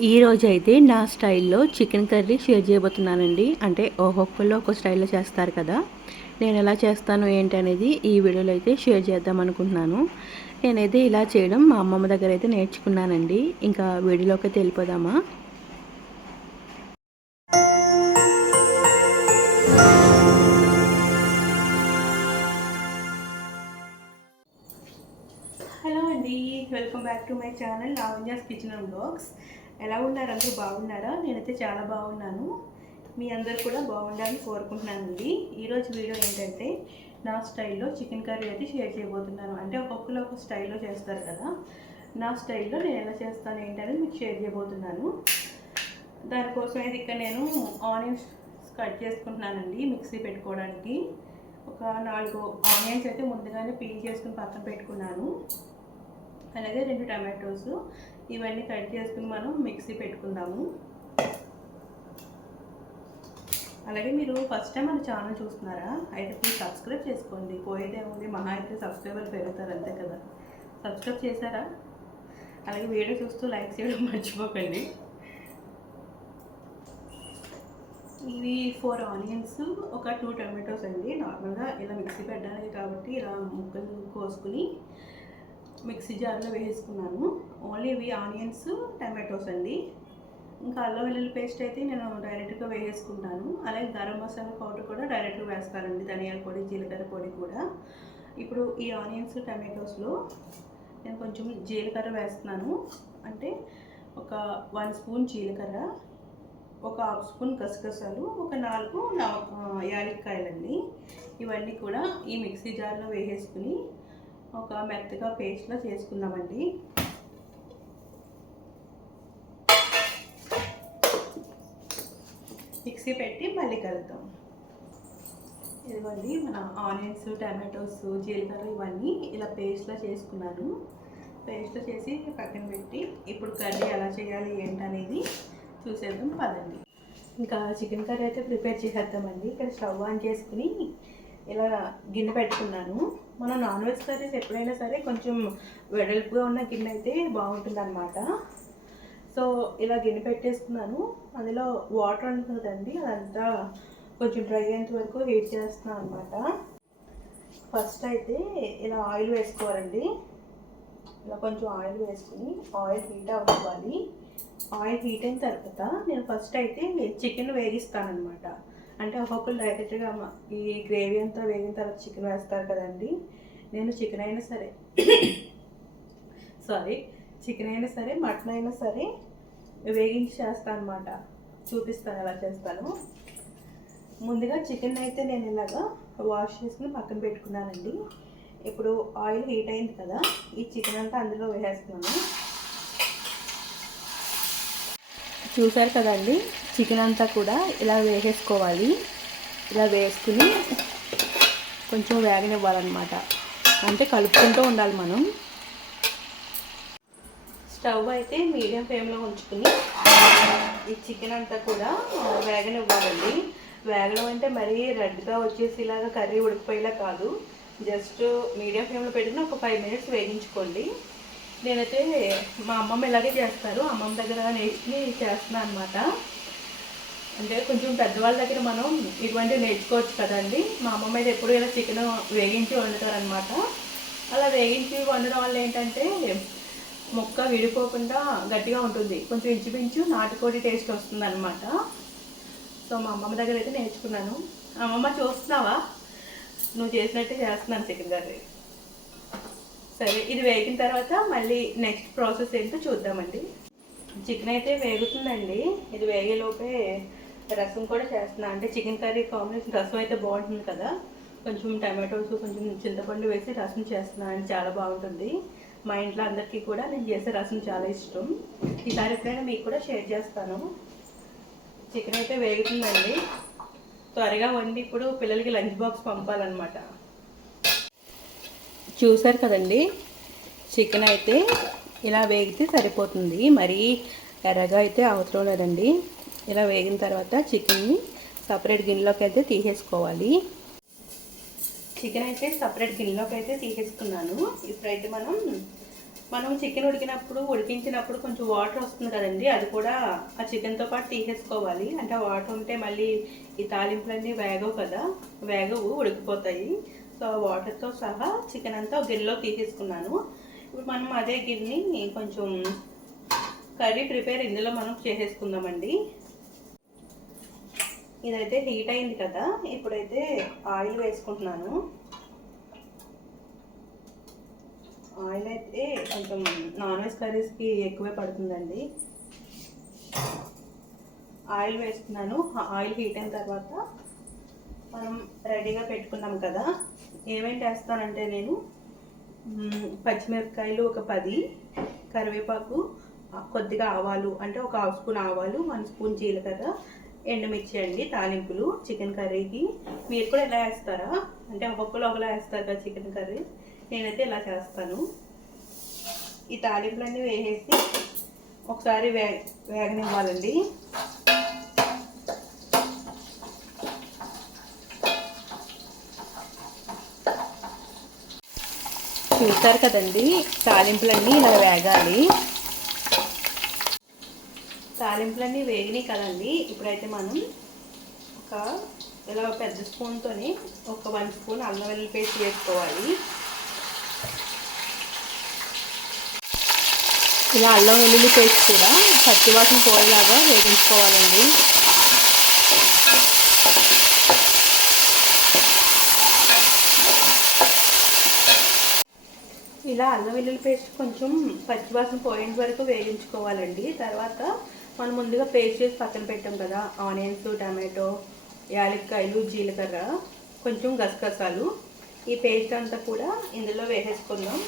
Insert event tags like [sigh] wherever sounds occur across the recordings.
ఈ అయితే నా స్టైల్లో చికెన్ కర్రీ షేర్ చేయబోతున్నానండి. అంటే ఒక్కొక్కళ్ళు ఒక్కో స్టైల్లో చేస్తారు కదా. నేను ఎలా చేస్తాను ఏంటి అనేది ఈ వీడియోలో అయితే షేర్ చేద్దాం అనుకుంటున్నాను. నేనైతే ఇలా చేయడం మా అమ్మమ్మ దగ్గర అయితే నేర్చుకున్నానండి. ఇంకా వీడియోలోకి అయితే వెళ్ళిపోదామా? హలో అండి welcome back to my channel Lavanya's kitchen and blogs. ఎలా ఉన్నారు? అందరూ బాగున్నారా? నేనైతే చాలా బాగున్నాను. మీ అందరు కూడా బాగుండాలని కోరుకుంటున్నానండి ఈరోజు వీడియో ఏంటంటే నా స్టైల్లో చికెన్ కర్రీ అయితే షేర్ చేయబోతున్నాను. అంటే ఒక్కొక్కరు ఒక స్టైల్లో చేస్తారు కదా. నా స్టైల్లో నేను ఎలా చేస్తాను ఏంటనేది మీకు షేర్ చేయబోతున్నాను. దానికోసం అయితే ఇక్కడ నేను ఆనియన్స్ కట్ చేసుకుంటున్నానండి మిక్సీ పెట్టుకోవడానికి. ఒక నాలుగు ఆనియన్స్ అయితే ముందుగానే పీల్ చేసుకుని పక్కన పెట్టుకున్నాను. అలాగే రెండు టమాటోస్ ఇవన్నీ కట్ చేసుకుని మనం మిక్సీ పెట్టుకుందాము. అలాగే మీరు ఫస్ట్ టైం మన ఛానల్ చూస్తున్నారా? అయితే ప్లీజ్ సబ్స్క్రైబ్ చేసుకోండి. పోయేదేముంది మహా అయితే సబ్స్క్రైబర్ పెరుగుతారు అంతే కదా? సబ్స్క్రైబ్ చేశారా? అలాగే వీడియో చూస్తూ లైక్ చేయడం [laughs] మర్చిపోకండి. ఇవి ఫోర్ ఆనియన్స్ ఒక టూ టమాటోస్ అండి. నార్మల్గా ఇలా మిక్సీ పెట్టడానికి కాబట్టి ఇలా ముక్కలు కోసుకుని మిక్సీ జార్లో వేసేసుకున్నాను. ఓన్లీ ఇవి ఆనియన్స్ టమాటోస్ అండి. ఇంకా అల్లం వెల్లుల్లి పేస్ట్ అయితే నేను డైరెక్ట్గా వేసేసుకుంటాను. అలాగే గరం మసాలా పౌడర్ కూడా డైరెక్ట్గా వేస్తానండి ధనియాల పొడి జీలకర్ర పొడి కూడా. ఇప్పుడు ఈ ఆనియన్స్ టమాటోస్లో నేను కొంచెం జీలకర్ర వేస్తున్నాను. అంటే ఒక వన్ స్పూన్ జీలకర్ర ఒక హాఫ్ స్పూన్ గసగసాలు ఒక నాలుగు లవ- యాలక్కాయలండి. ఇవన్నీ కూడా ఈ మిక్సీ జార్లో వేసేసుకుని ఒక మెత్తగా పేస్ట్లో చేసుకుందామండి. మిక్సీ పెట్టి మళ్ళీ కలుద్దాం. ఇదిగోండి మన ఆనియన్స్ టమాటోస్ జీలకర్ర ఇవన్నీ ఇలా పేస్ట్లో చేసుకున్నాను. పేస్ట్లో చేసి పక్కన పెట్టి ఇప్పుడు కర్రీ ఎలా చేయాలి ఏంటనేది చూసేద్దాం పదండి. ఇంకా చికెన్ కర్రీ అయితే ప్రిపేర్ చేసేద్దామండి. ఇక్కడ స్టవ్ ఆన్ చేసుకుని ఇలా గిన్నె పెట్టుకున్నాను. మనం నాన్ వెజ్ కర్రీస్ ఎప్పుడైనా సరే కొంచెం వెడల్పుగా ఉన్న గిన్నె అయితే బాగుంటుంది సో ఇలా గిన్నె పెట్టేసుకున్నాను. అందులో వాటర్ ఉంటుందండి. అదంతా కొంచెం డ్రై అయ్యేంత వరకు హీట్ చేస్తున్నాను అనమాట ఫస్ట్ అయితే ఇలా ఆయిల్ వేసుకోవాలండి. ఇలా కొంచెం ఆయిల్ వేసుకుని ఆయిల్ హీట్ అవ్వాలి. ఆయిల్ హీట్ అయిన తర్వాత నేను ఫస్ట్ అయితే చికెన్ వేగిస్తానమాట అంటే ఒక్కొక్కరు డైరెక్ట్గా ఈ గ్రేవీ అంతా వేగిన తర్వాత చికెన్ వేస్తారు కదండి. నేను చికెన్ అయినా సరే సారీ చికెన్ అయినా సరే మటన్ అయినా సరే వేగించి చేస్తాను అనమాట చూపిస్తాను ఎలా చేస్తాను. ముందుగా చికెన్ అయితే నేను ఇలాగా వాష్ చేసుకుని పక్కన పెట్టుకున్నానండి. ఇప్పుడు ఆయిల్ హీట్ అయింది కదా ఈ చికెన్ అంతా అందులో వేసేస్తున్నాను. చూసారు కదండి? చికెన్ అంతా కూడా ఇలా వేసేసుకోవాలి. ఇలా వేసుకుని కొంచెం వేగనివ్వాలన్నమాట. అంటే కలుపుకుంటూ ఉండాలి మనం. స్టవ్ అయితే మీడియం ఫ్లేమ్లో ఉంచుకుని ఈ చికెన్ అంతా కూడా వేగనివ్వాలండి. వేగడం అంటే మరీ రెడ్గా వచ్చేసి ఇలాగా కర్రీ ఉడికిపోయేలా కాదు. జస్ట్ మీడియం ఫ్లేమ్లో పెట్టిన ఒక ఫైవ్ మినిట్స్ వేగించుకోండి. నేనైతే మా అమ్మమ్మ ఇలాగే చేస్తారు. అమ్మమ్మ దగ్గర నేర్చుకుని చేస్తున్నాను అనమాట అంటే కొంచెం పెద్దవాళ్ళ దగ్గర మనం ఇటువంటివి నేర్చుకోవచ్చు కదండి. మా అమ్మమ్మ అయితే ఎప్పుడు ఇలా చికెన్ వేగించి వండుతారనమాట అలా వేగించి వండడం వల్ల ఏంటంటే ముక్క విడిపోకుండా గట్టిగా ఉంటుంది. కొంచెం ఇంచుమించు నాటుకోడి టేస్ట్ వస్తుంది అనమాట సో మా అమ్మమ్మ దగ్గర అయితే నేర్చుకున్నాను. అమ్మమ్మ చూస్తున్నావా? నువ్వు చేసినట్టే చేస్తున్నాను చికెన్ కర్రీ. సరే ఇది వేగిన తర్వాత మళ్ళీ నెక్స్ట్ ప్రాసెస్ ఏంటో చూద్దామండి. చికెన్ అయితే వేగుతుందండి. ఇది వేగేలోపే రసం కూడా చేస్తున్నాను అంటే చికెన్ కర్రీ కాంబినేషన్ రసం అయితే బాగుంటుంది కదా. కొంచెం టమాటోస్ కొంచెం చింతపండు వేసి రసం చేస్తున్నాను చాలా బాగుంటుంది. మా ఇంట్లో అందరికీ కూడా నేను చేసే రసం చాలా ఇష్టం. ఈసారి ఎప్పుడైనా మీకు కూడా షేర్ చేస్తాను. చికెన్ అయితే వేగుతుందండి. త్వరగా వండి ఇప్పుడు పిల్లలకి లంచ్ బాక్స్ పంపాలన్నమాట. చూసారు కదండి? చికెన్ అయితే ఇలా వేగితే సరిపోతుంది. మరీ ఎర్రగా అయితే అవసరం లేదండి. ఇలా వేగిన తర్వాత చికెన్ని సపరేట్ గిన్నెలోకి అయితే తీసేసుకోవాలి. చికెన్ అయితే సపరేట్ గిన్నెలోకి అయితే తీసేసుకున్నాను. ఇప్పుడైతే మనం మనం చికెన్ ఉడికినప్పుడు ఉడికించినప్పుడు కొంచెం వాటర్ వస్తుంది కదండి. అది కూడా ఆ చికెన్తో పాటు తీసేసుకోవాలి. అంటే వాటర్ ఉంటే మళ్ళీ ఈ తాలింపులన్నీ వేగవు కదా. వేగవు ఉడికిపోతాయి. వాటర్తో సహా చికెన్ అంతా ఒక గిన్నెలో తీసేసుకున్నాను. ఇప్పుడు మనం అదే గిన్నె కొంచెం కర్రీ ప్రిపేర్ ఇందులో మనం చేసేసుకుందామండి. ఇదైతే హీట్ అయింది కదా ఇప్పుడైతే ఆయిల్ వేసుకుంటున్నాను. ఆయిల్ అయితే కొంచెం నాన్ వెజ్ కర్రీస్కి ఎక్కువే పడుతుందండి. ఆయిల్ వేసుకున్నాను ఆయిల్ హీట్ అయిన తర్వాత మనం రెడీగా పెట్టుకున్నాం కదా. ఏమేంటి వేస్తానంటే నేను? పచ్చిమిరపకాయలు ఒక పది కరివేపాకు కొద్దిగా ఆవాలు అంటే ఒక హాఫ్ స్పూన్ ఆవాలు వన్ స్పూన్ జీలకర్ర ఎండుమిర్చి అండి తాలింపులు చికెన్ కర్రీకి. మీరు కూడా ఎలా వేస్తారా? అంటే ఒక్కొక్కరు ఒకలా వేస్తారు కదా చికెన్ కర్రీ. నేనైతే ఇలా చేస్తాను. ఈ తాలింపులన్నీ వేసేసి ఒకసారి వే వేగనివ్వాలండి. చూస్తారు కదండి. తాలింపులన్నీ ఇలా వేగాలి. తాలింపులన్నీ వేగినాయి కదండి. ఇప్పుడైతే మనం ఒక ఇలా పెద్ద స్పూన్తోని ఒక వన్ స్పూన్ అల్లం వెల్లుల్లి పేస్ట్ వేసుకోవాలి. ఇలా అల్లం వెల్లుల్లి పేస్ట్ కూడా పచ్చివాసన పోయేలాగా వేగించుకోవాలండి. ఇలా అల్లం వెల్లుల్లి పేస్ట్ కొంచెం పచ్చివాసన పోయేంత వరకు వేగించుకోవాలండి. తర్వాత మనం ముందుగా పేస్ట్ చేసి పక్కన పెట్టాం కదా ఆనియన్స్ టమాటో యాలక్కాయలు జీలకర్ర కొంచెం గసగసాలు. ఈ పేస్ట్ అంతా కూడా ఇందులో వేసేసుకుందాం.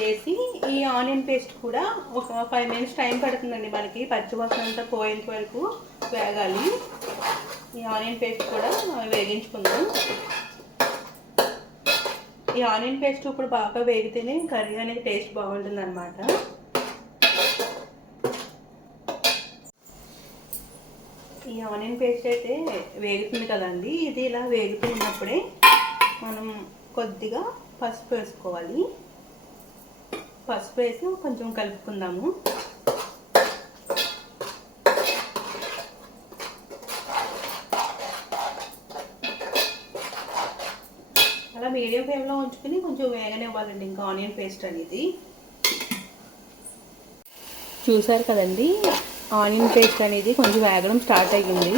వేసి ఈ ఆనియన్ పేస్ట్ కూడా ఒక ఫైవ్ మినిట్స్ టైం పడుతుందండి మనకి. పచ్చివాసన అంతా పోయేంత వరకు వేగాలి. ఈ ఆనియన్ పేస్ట్ కూడా వేగించుకుందాం. ఈ ఆనియన్ పేస్ట్ ఇప్పుడు బాగా వేగితేనే కర్రీ అనేది టేస్ట్ బాగుంటుంది అనమాట ఈ ఆనియన్ పేస్ట్ అయితే వేగుతుంది కదండి. ఇది ఇలా వేగుతున్నప్పుడే మనం కొద్దిగా పసుపు వేసుకోవాలి. పసుపు వేసి కొంచెం కలుపుకుందాము. అలా మీడియం ఫ్లేమ్లో ఉంచుకుని కొంచెం వేగనివ్వాలండి ఇంకా ఆనియన్ పేస్ట్ అనేది. చూసారు కదండి ఆనియన్ పేస్ట్ అనేది కొంచెం వేగడం స్టార్ట్ అయ్యింది.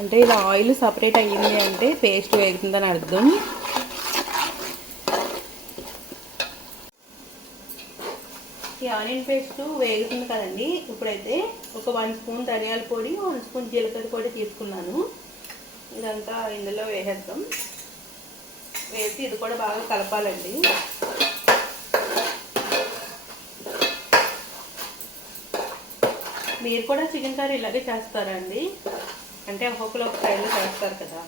అంటే ఇలా ఆయిల్ సపరేట్ అయ్యింది అంటే పేస్ట్ వేగుతుందని అర్థం. ఆనియన్ పేస్ట్ వేగుతుంది కదండి. ఇప్పుడైతే ఒక వన్ స్పూన్ ధనియాల పొడి వన్ స్పూన్ జీలకర్ర పొడి తీసుకున్నాను. ఇదంతా ఇందులో వేసేద్దాం. వేసి ఇది కూడా బాగా కలపాలండి. మీరు కూడా చికెన్ కర్రీ ఇలాగే చేస్తారా అండి అంటే ఒక్కొక్కరు ఒక స్టైల్లో చేస్తారు కదా.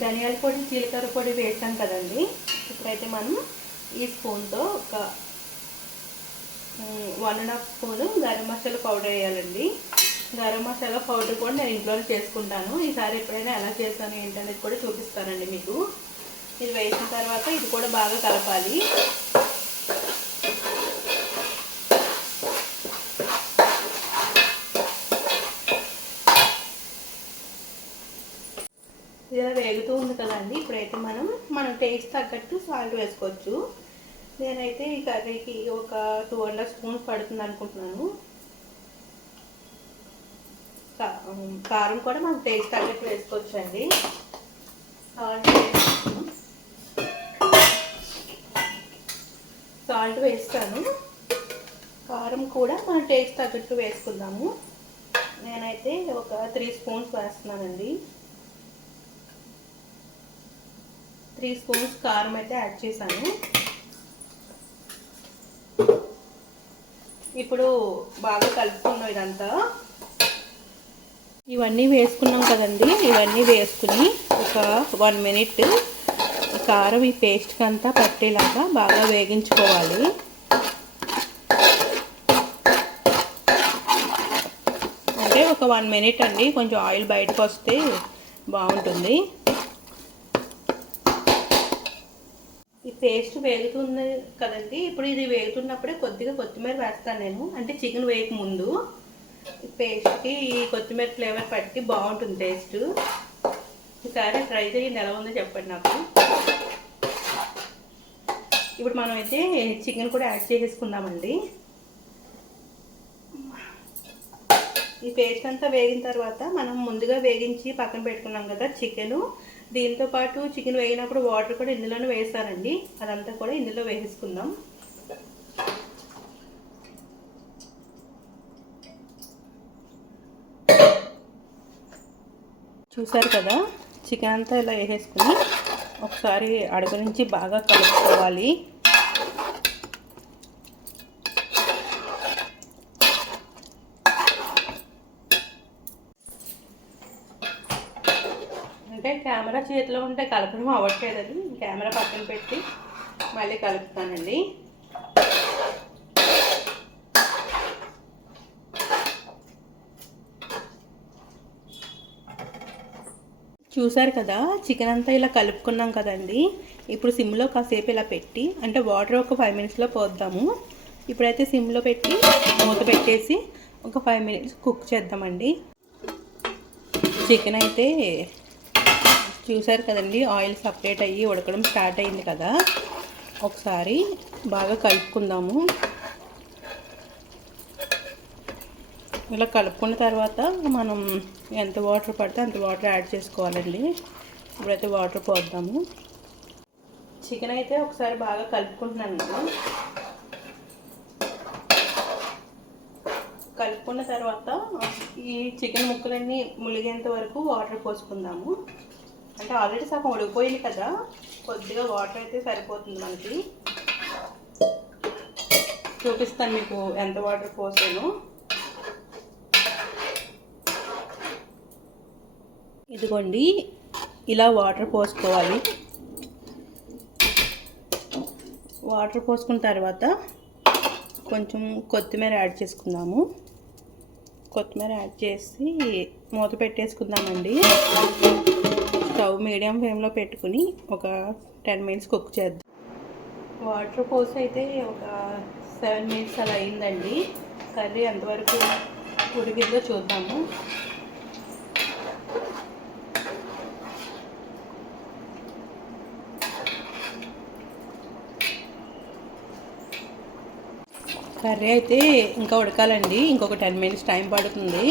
ధనియాల పొడి జీలకర్ర పొడి వేసాం కదండి. ఇప్పుడైతే మనం ఈ స్పూన్తో ఒక one and half spoon garam masala powder వేయాలండి. గరం మసాలా పౌడర్ కూడా నేను ఇంట్లోనే చేసుకుంటాను. ఈసారి ఎప్పుడైనా ఎలా చేస్తాను ఏంటనేది కూడా చూపిస్తానండి మీకు. ఇది వేసిన తర్వాత ఇది కూడా బాగా కలపాలి. ఇది ఇలా వేగుతూ ఉంది కదండి. ఇప్పుడైతే మనం మన టేస్ట్ తగ్గట్టు సాల్ట్ వేసుకోవచ్చు. నేనైతే ఈ కర్రీకి ఒక టూ అండ్ హాఫ్ స్పూన్స్ పడుతుంది అనుకుంటున్నాను. కారం కూడా మనం టేస్ట్ తగ్గట్టు వేసుకోవచ్చు అండి సాల్ట్ సాల్ట్ వేస్తాను. కారం కూడా మన టేస్ట్ తగ్గట్టు వేసుకుందాము. నేనైతే ఒక త్రీ స్పూన్స్ వేస్తున్నానండి. త్రీ స్పూన్స్ కారం అయితే యాడ్ చేశాను. ఇప్పుడు బాగా కలుపుకున్నాం ఇదంతా. ఇవన్నీ వేసుకున్నాం కదండి. ఇవన్నీ వేసుకుని ఒక వన్ మినిట్ కారం ఈ పేస్ట్కి అంతా పట్టేలాగా బాగా వేగించుకోవాలి. అంటే ఒక వన్ మినిట్ అండి. కొంచెం ఆయిల్ బయటకు వస్తే బాగుంటుంది. పేస్ట్ వేగుతుంది కదండి. ఇప్పుడు ఇది వేగుతున్నప్పుడే కొద్దిగా కొత్తిమీర వేస్తాను నేను. అంటే చికెన్ వేయక ముందు పేస్ట్కి ఈ కొత్తిమీర ఫ్లేవర్ పట్టి బాగుంటుంది టేస్ట్. ఈసారి ట్రై చేయండి ఎలా ఉందో చెప్పండి నాకు. ఇప్పుడు మనం అయితే చికెన్ కూడా యాడ్ చేసేసుకుందామండి. ఈ పేస్ట్ అంతా వేగిన తర్వాత మనం ముందుగా వేగించి పక్కన పెట్టుకున్నాం కదా చికెను. దీంతో పాటు చికెన్ వేగినప్పుడు వాటర్ కూడా ఇందులోనే వేస్తానండి. అదంతా కూడా ఇందులో వేసేసుకుందాం. చూసారు కదా? చికెన్ అంతా ఇలా వేసేసుకుని ఒకసారి అడుగు నుంచి బాగా కలుపుకోవాలి అంటే కెమెరా చేతిలో ఉంటే కలపడం అవ్వట్లేదని కెమెరా పక్కన పెట్టి మళ్ళీ కలుపుతానండి. చూసారు కదా చికెన్ అంతా ఇలా కలుపుకున్నాం కదండి. ఇప్పుడు సిమ్లో కాసేపు ఇలా పెట్టి అంటే వాటర్ ఒక ఫైవ్ మినిట్స్లో పోద్దాము. ఇప్పుడైతే సిమ్లో పెట్టి మూత పెట్టేసి ఒక ఫైవ్ మినిట్స్ కుక్ చేద్దామండి. చికెన్ అయితే చూసారు కదండి ఆయిల్ సపరేట్ అయ్యి ఉడకడం స్టార్ట్ అయింది కదా. ఒకసారి బాగా కలుపుకుందాము. ఇలా కలుపుకున్న తర్వాత మనం ఎంత వాటర్ పడితే అంత వాటర్ యాడ్ చేసుకోవాలండి. ఇప్పుడైతే వాటర్ పోద్దాము. చికెన్ అయితే ఒకసారి బాగా కలుపుకుంటున్నాను నేను. కలుపుకున్న తర్వాత ఈ చికెన్ ముక్కలన్నీ ములిగేంత వరకు వాటర్ పోసుకుందాము. అంటే ఆల్రెడీ సగం ఉడికిపోయింది కదా కొద్దిగా వాటర్ అయితే సరిపోతుంది మనకి. చూపిస్తాను మీకు ఎంత వాటర్ పోసాను. ఇదిగోండి ఇలా వాటర్ పోసుకోవాలి. వాటర్ పోసుకున్న తర్వాత కొంచెం కొత్తిమీర యాడ్ చేసుకుందాము. కొత్తిమీర యాడ్ చేసి మూత పెట్టేసుకుందామండి. స్టవ్ మీడియం ఫ్లేమ్లో పెట్టుకుని ఒక టెన్ మినిట్స్ కుక్ చేద్దాం. వాటర్ పోసి అయితే ఒక సెవెన్ మినిట్స్ అలా అయిందండి. కర్రీ ఎంతవరకు ఉడికిందో చూద్దాము. కర్రీ అయితే ఇంకా ఉడకాలండి. ఇంకొక టెన్ మినిట్స్ టైం పడుతుంది.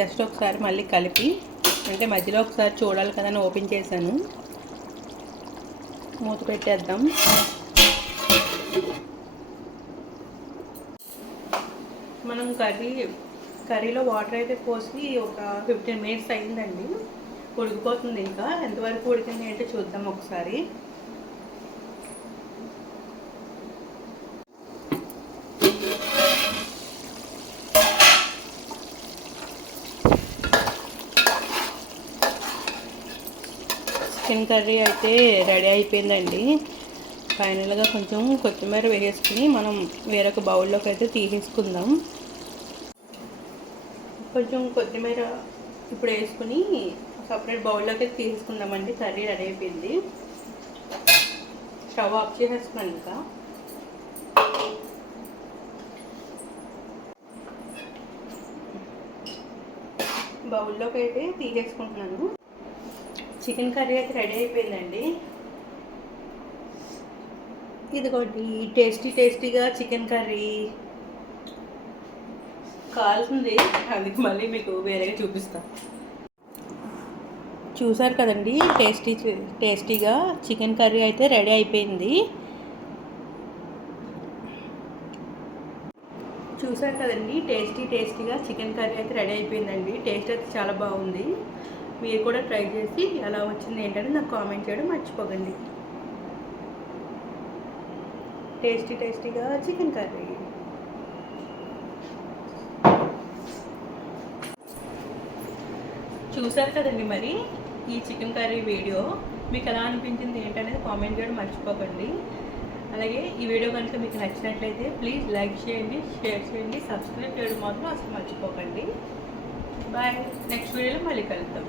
జస్ట్ ఒకసారి మళ్ళీ కలిపి అంటే మధ్యలో ఒకసారి చూడాలి కదా అని ఓపెన్ చేశాను. మూత పెట్టేద్దాం. మనం కర్రీ కర్రీలో వాటర్ అయితే పోసి ఒక ఫిఫ్టీన్ మినిట్స్ అయిందండి. ఉడికిపోతుంది ఇంకా. ఎంతవరకు ఉడికింది అంటే చూద్దాం ఒకసారి. చికెన్ కర్రీ అయితే రెడీ అయిపోయిందండి. ఫైనల్గా కొంచెం కొత్తిమీర వేసేసుకుని మనం వేరొక బౌల్లోకి అయితే తీసేసుకుందాం. కొంచెం కొత్తిమీర ఇప్పుడు వేసుకుని సపరేట్ బౌల్లోకి అయితే తీసేసుకుందామండి. కర్రీ రెడీ అయిపోయింది. స్టవ్ ఆఫ్ చేసేసుకున్నాను ఇంకా. బౌల్లోకి అయితే తీసేసుకుంటున్నాను. చికెన్ కర్రీ అయితే రెడీ అయిపోయిందండి. ఇదిగోండి టేస్టీ టేస్టీగా చికెన్ కర్రీ కాల్సింది అందుకు మళ్ళీ మీకు వేరేగా చూపిస్తాను చూసారు కదండి టేస్టీ టేస్టీగా చికెన్ కర్రీ అయితే రెడీ అయిపోయింది. చూసారు కదండి టేస్టీ టేస్టీగా చికెన్ కర్రీ అయితే రెడీ అయిపోయిందండి. టేస్ట్ అయితే చాలా బాగుంది. మీరు కూడా ట్రై చేసి ఎలా వచ్చింది ఏంటని నాకు కామెంట్ చేయడం మర్చిపోకండి. టేస్టీ టేస్టీగా చికెన్ కర్రీ. చూసారు కదండి మరి ఈ చికెన్ కర్రీ వీడియో? మీకు ఎలా అనిపించింది ఏంటనేది కామెంట్ చేయడం మర్చిపోకండి. అలాగే ఈ వీడియో కనుక మీకు నచ్చినట్లయితే ప్లీజ్ లైక్ చేయండి షేర్ చేయండి సబ్స్క్రైబ్ చేయడం మాత్రం అసలు మర్చిపోకండి. బాయ్. నెక్స్ట్ వీడియోలో మళ్ళీ కలుద్దాం.